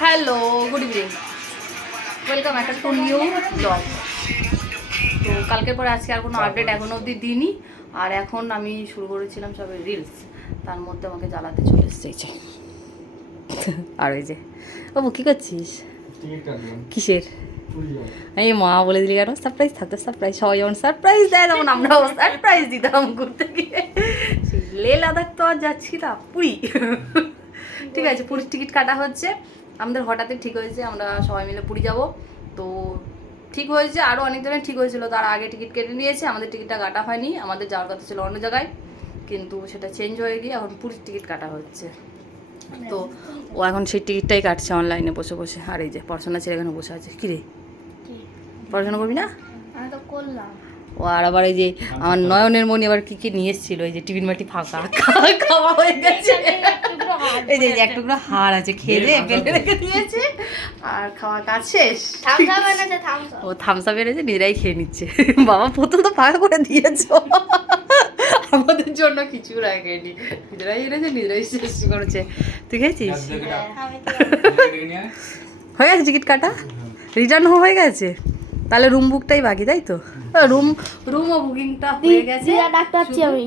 Hello good evening welcome একটা to new blog তো কালকের পরে আজকে আর কোনো আপডেট এখনও অবধি দিইনি। আর এখন আমি শুরু করেছিলাম সবে রিলস তার মধ্যে আমাকে জ্বালাতে চলে এসছে। আর ওই যে, বাবু, কী করছিস? কিসের? এই মা বলে দিলি কেন? সারপ্রাইজ থাকতো সারপ্রাইজ সবাই যেমন সারপ্রাইজ দেয় তেমন আমরাও সারপ্রাইজ দিতাম ঘুরতে গিয়ে। লে লাদাখ তো আর যাচ্ছি না, পুরী। ঠিক আছে পুরীর টিকিট কাটা হচ্ছে। আমাদের হঠাৎই ঠিক হয়েছে আমরা সবাই মিলে পুরী যাব। তো ঠিক হয়েছে আরও অনেক জনের ঠিক হয়েছিল তার আগে টিকিট কেটে নিয়েছে আমাদের টিকিটটা কাটা হয়নি আমাদের যাওয়ার কথা ছিল অন্য জায়গায়। কিন্তু সেটা চেঞ্জ হয়ে গিয়ে এখন পুরীর টিকিট কাটা হচ্ছে। তো ও এখন সেই টিকিটটাই কাটছে অনলাইনে বসে বসে। আর এই যে পড়াশোনা ছেড়ে এখানে বসে আছে। কিরে পড়াশোনা করবি না? আমি তো করলাম। ও আর আবার এই যে আমার নয়নের মনি আবার কি কি নিয়ে এসেছিল এই যে টিফিন বাটি ফাঁকা খাওয়া হয়ে গেছে। এই যে এক টুকরো হাড় আছে খেয়ে দিয়ে ফেলে রেখে দিয়েছে। আর খাওয়া কাজ শেষ। ও থামসা বেড়েছে নিজেরাই খেয়ে নিচ্ছে। বাবা প্রথম তো ফাঁকা করে দিয়েছ। আমাদের জন্য কিছু রাখেনি। নিজেরাই এনেছে নিজেরাই শেষ করেছে। তুই খেয়েছিস? আমি হয়ে গেছে টিকিট কাটা? রিটার্ন হয়ে গেছে? তাহলে রুম বুকটাই বাকি তাই তো? রুম রুমও বুকিংটা হয়ে গেছে। ডাক্তার আছি আমি।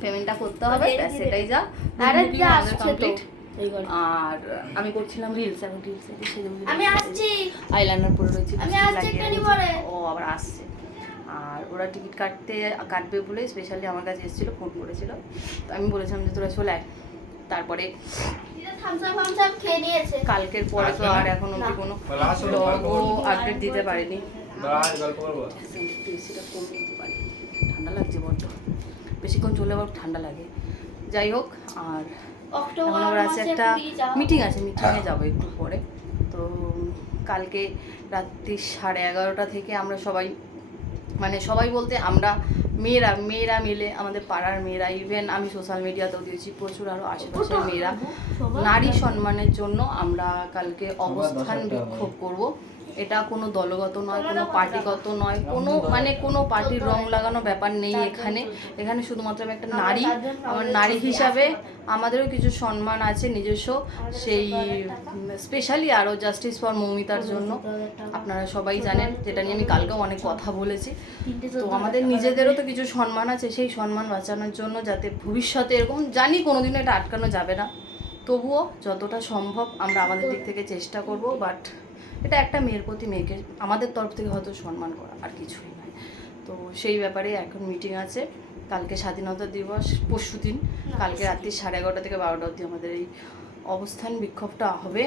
পেমেন্টটা করতে হবে সেটাই যা। আরে যা ঘরে। আর আমি করছিলাম রিলস এখন রিলস আমি আসছি। আইলাইনার পরে রয়েছে আমি আসছি লাগিয়ে একটুখানি পরে। ও আবার আসছে। আর ওরা টিকিট কাটতে কাটবে বলে স্পেশালি আমার কাছে এসেছিল ফোন করেছিল। তো আমি বলেছিলাম যে তোরা চলে আয়। তারপরে কালকের পরে তো আর এখন অব্দি কোনো ব্লগও আপডেট দিতে পারিনি। ঠান্ডা লাগছে বড্ড। বেশিক্ষণ চলে আবার ঠান্ডা লাগে। যাই হোক আর অক্টোবর আছে একটা মিটিং আছে মিটিংয়ে যাব একটু পরে। তো কালকে রাত্রি সাড়ে এগারোটা থেকে আমরা সবাই মানে সবাই বলতে আমরা মেয়েরা মেয়েরা মিলে আমাদের পাড়ার মেয়েরা ইভেন আমি সোশ্যাল মিডিয়াতেও দিয়েছি প্রচুর আরও আশেপাশের মেয়েরা। নারী সম্মানের জন্য আমরা কালকে অবস্থান বিক্ষোভ করব। এটা কোনো দলগত নয় কোনো পার্টিগত নয় কোনো মানে কোনো পার্টির রং লাগানো ব্যাপার নেই এখানে। এখানে শুধুমাত্র আমি একটা নারী আমার নারী হিসাবে আমাদেরও কিছু সম্মান আছে নিজস্ব। সেই স্পেশালি আরও জাস্টিস ফর মৌমিতার জন্য। আপনারা সবাই জানেন যেটা নিয়ে আমি কালকেও অনেক কথা বলেছি। তো আমাদের নিজেদেরও তো কিছু সম্মান আছে, সেই সম্মান বাঁচানোর জন্য যাতে ভবিষ্যতে এরকম, জানি কোনোদিনও এটা আটকানো যাবে না। তবুও যতটা সম্ভব আমরা আমাদের দিক থেকে চেষ্টা করব বাট এটা একটা মেয়ের প্রতি মেয়েকে, আমাদের তরফ থেকে হয়তো সম্মান করা আর কিছুই নয়। তো সেই ব্যাপারে এখন মিটিং আছে। কালকে স্বাধীনতা দিবস, পরশু দিন, কালকে রাত্রি সাড়ে এগারোটা থেকে বারোটা অবধি আমাদের এই অবস্থান বিক্ষোভটা হবে।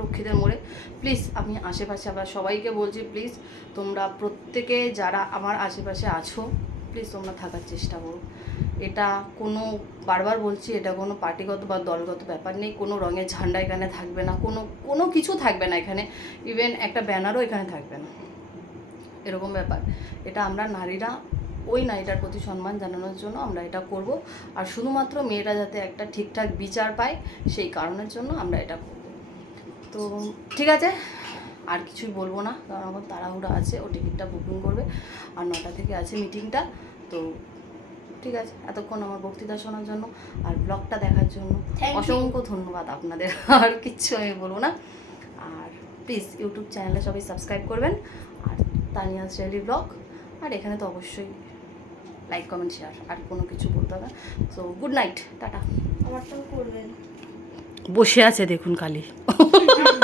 রক্ষীদের মোড়ে। প্লিজ আমি আশেপাশে আবার সবাইকে বলছি প্লিজ তোমরা প্রত্যেকে যারা আমার আশেপাশে আছো প্লিজ তোমরা থাকার চেষ্টা করো। এটা কোনো, বারবার বলছি, এটা কোনো পার্টিগত বা দলগত ব্যাপার নেই। কোনো রঙের ঝান্ডা এখানে থাকবে না। কোনো কোনো কিছু থাকবে না এখানে। ইভেন একটা ব্যানারও এখানে থাকবে না। এরকম ব্যাপার। এটা আমরা নারীরা, ওই নারীটার প্রতি সম্মান জানানোর জন্য আমরা এটা করব। আর শুধুমাত্র মেয়েরা যাতে একটা ঠিকঠাক বিচার পায়, সেই কারণের জন্য আমরা এটা করব। তো ঠিক আছে আর কিছুই বলব না। কারণ এখন তাড়াহুড়া আছে ও টিকিটটা বুকিং করবে। আর নটা থেকে আছে মিটিংটা তো ঠিক আছে এতক্ষণ আমার বক্তৃতা শোনার জন্য আর ব্লগটা দেখার জন্য অসংখ্য ধন্যবাদ আপনাদের আর কিচ্ছু আমি বলব না। আর প্লিজ ইউটিউব চ্যানেলে সবাই সাবস্ক্রাইব করবেন আর তানিয়া শ্রেলি ব্লগ আর এখানে তো অবশ্যই লাইক কমেন্ট শেয়ার আর কোনো কিছু বলতে হবে সো গুড নাইট টাটা। আমার তো করবেন। বসে আছে দেখুন কালী।